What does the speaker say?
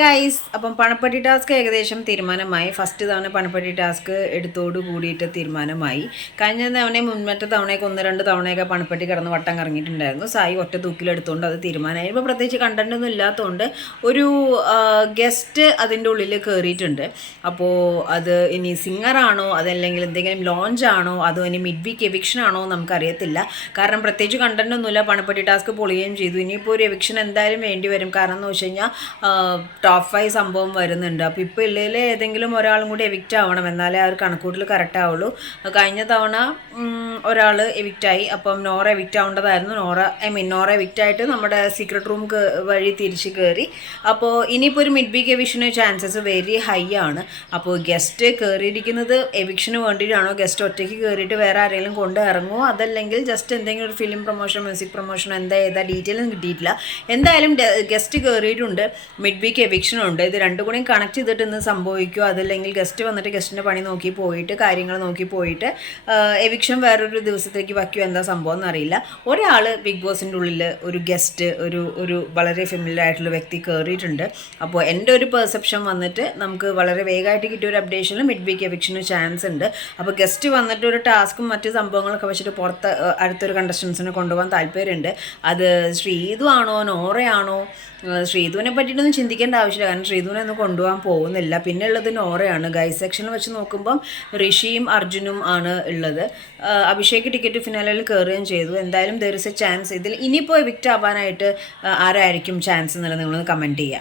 Guys അപ്പം പണപ്പെട്ടി task ഏകദേശം തീരുമാനമായി. ഫസ്റ്റ് തവണ പണപ്പെട്ടി ടാസ്ക് എടുത്തോട് കൂടിയിട്ട് തീരുമാനമായി. കഴിഞ്ഞ തവണയും മുൻമറ്റ തവണയൊക്കെ 1-2 തവണയൊക്കെ പണപ്പെട്ടി കിടന്ന് വട്ടം കറങ്ങിയിട്ടുണ്ടായിരുന്നു. സായി ഒറ്റ തൂക്കിലെടുത്തുകൊണ്ട് അത് തീരുമാനമായി. ഇപ്പോൾ പ്രത്യേകിച്ച് കണ്ടൻറ്റൊന്നും ഇല്ലാത്തതുകൊണ്ട് ഒരു ഗസ്റ്റ് അതിൻ്റെ ഉള്ളിൽ കയറിയിട്ടുണ്ട്. അപ്പോൾ അത് ഇനി സിംഗറാണോ അതല്ലെങ്കിൽ എന്തെങ്കിലും ലോഞ്ചാണോ അതോ ഇനി മിഡ് വീക്ക് എവിക്ഷൻ ആണോ നമുക്കറിയത്തില്ല. കാരണം പ്രത്യേകിച്ച് കണ്ടൻറ്റൊന്നുമില്ല. പണപ്പെട്ടി ടാസ്ക് പൊളിയുകയും ചെയ്തു. ഇനിയിപ്പോൾ ഒരു എവിക്ഷൻ എന്തായാലും വേണ്ടി വരും. കാരണം എന്ന് വെച്ച് കഴിഞ്ഞാൽ ടോപ്പ് 5 സംഭവം വരുന്നുണ്ട്. അപ്പോൾ ഇപ്പോൾ ഉള്ളതിൽ ഏതെങ്കിലും ഒരാളും കൂടി എവിക്റ്റ് ആവണം, എന്നാലേ ആ ഒരു കണക്കൂട്ടിൽ കറക്റ്റ് ആവുള്ളൂ. കഴിഞ്ഞ തവണ ഒരാൾ എവിക്റ്റായി. അപ്പം നോറ എവിക്റ്റ് ആവേണ്ടതായിരുന്നു. നോറ എവിക്റ്റ് ആയിട്ട് നമ്മുടെ സീക്രട്ട് റൂം വഴി തിരിച്ച് കയറി. അപ്പോൾ ഇനിയിപ്പോൾ ഒരു മിഡ് വീക്ക് എവിക്ഷന് ചാൻസസ് വെരി ഹൈ ആണ്. അപ്പോൾ ഗസ്റ്റ് കയറിയിരിക്കുന്നത് എവിക്ഷന് വേണ്ടിയിട്ടാണോ, ഗസ്റ്റ് ഒറ്റയ്ക്ക് കയറിയിട്ട് വേറെ ആരെങ്കിലും കൊണ്ട് ഇറങ്ങുമോ, അതല്ലെങ്കിൽ ജസ്റ്റ് എന്തെങ്കിലും ഒരു ഫിലിം പ്രൊമോഷൻ, മ്യൂസിക് പ്രൊമോഷൻ ഏതാ ഡീറ്റെയിൽ ഒന്നും കിട്ടിയിട്ടില്ല. എന്തായാലും ഗസ്റ്റ് കയറിയിട്ടുണ്ട്, മിഡ് വീക്ക് എവിക്ഷനുണ്ട്. ഇത് രണ്ടും കൂടി കണക്ട് ചെയ്തിട്ട് ഇന്ന് സംഭവിക്കുമോ, അതല്ലെങ്കിൽ ഗസ്റ്റ് വന്നിട്ട് ഗസ്റ്റിൻ്റെ പണി നോക്കി പോയിട്ട് കാര്യങ്ങൾ നോക്കി പോയിട്ട് എവിക്ഷൻ വേറൊരു ദിവസത്തേക്ക് വയ്ക്കുമോ, എന്താ സംഭവം എന്നറിയില്ല. ഒരാൾ ബിഗ് ബോസിൻ്റെ ഉള്ളിൽ ഒരു ഗസ്റ്റ് ഒരു വളരെ ഫെമിലിയർ ആയിട്ടുള്ള വ്യക്തി കയറിയിട്ടുണ്ട്. അപ്പോൾ എൻ്റെ ഒരു പെർസെപ്ഷൻ വന്നിട്ട് നമുക്ക് വളരെ വേഗമായിട്ട് കിട്ടിയ ഒരു അപ്ഡേഷനിൽ മിഡ് വീക്ക് എവിക്ഷന് ചാൻസ് ഉണ്ട്. അപ്പോൾ ഗസ്റ്റ് വന്നിട്ട് ഒരു ടാസ്കും മറ്റ് സംഭവങ്ങളൊക്കെ വെച്ചിട്ട് പുറത്ത് അടുത്തൊരു കണ്ടസ്റ്റൻസിനെ കൊണ്ടുപോകാൻ താല്പര്യമുണ്ട്. അത് ശ്രീതു ആണോ നോറയാണോ? ശ്രീധുവിനെ പറ്റിയിട്ടൊന്നും ചിന്തിക്കേണ്ട ആവശ്യമില്ല, കാരണം ശ്രീധുവിനെ ഒന്നും കൊണ്ടുപോകാൻ പോകുന്നില്ല. പിന്നെ ഉള്ളത് നോറയാണ്. ഗൈസ് സെക്ഷനിൽ വെച്ച് നോക്കുമ്പം ഋഷിയും അർജുനും ആണ് ഉള്ളത്. അഭിഷേക് ടിക്കറ്റ് ഫിനാലിൽ കയറുകയും ചെയ്തു. എന്തായാലും ദർ ഇസ് എ ചാൻസ്. ഇതിൽ ഇനിയിപ്പോൾ എവിക്റ്റ് ആവാനായിട്ട് ആരായിരിക്കും ചാൻസ് എന്നുള്ളത് നിങ്ങളൊന്ന് കമൻറ്റ് ചെയ്യുക.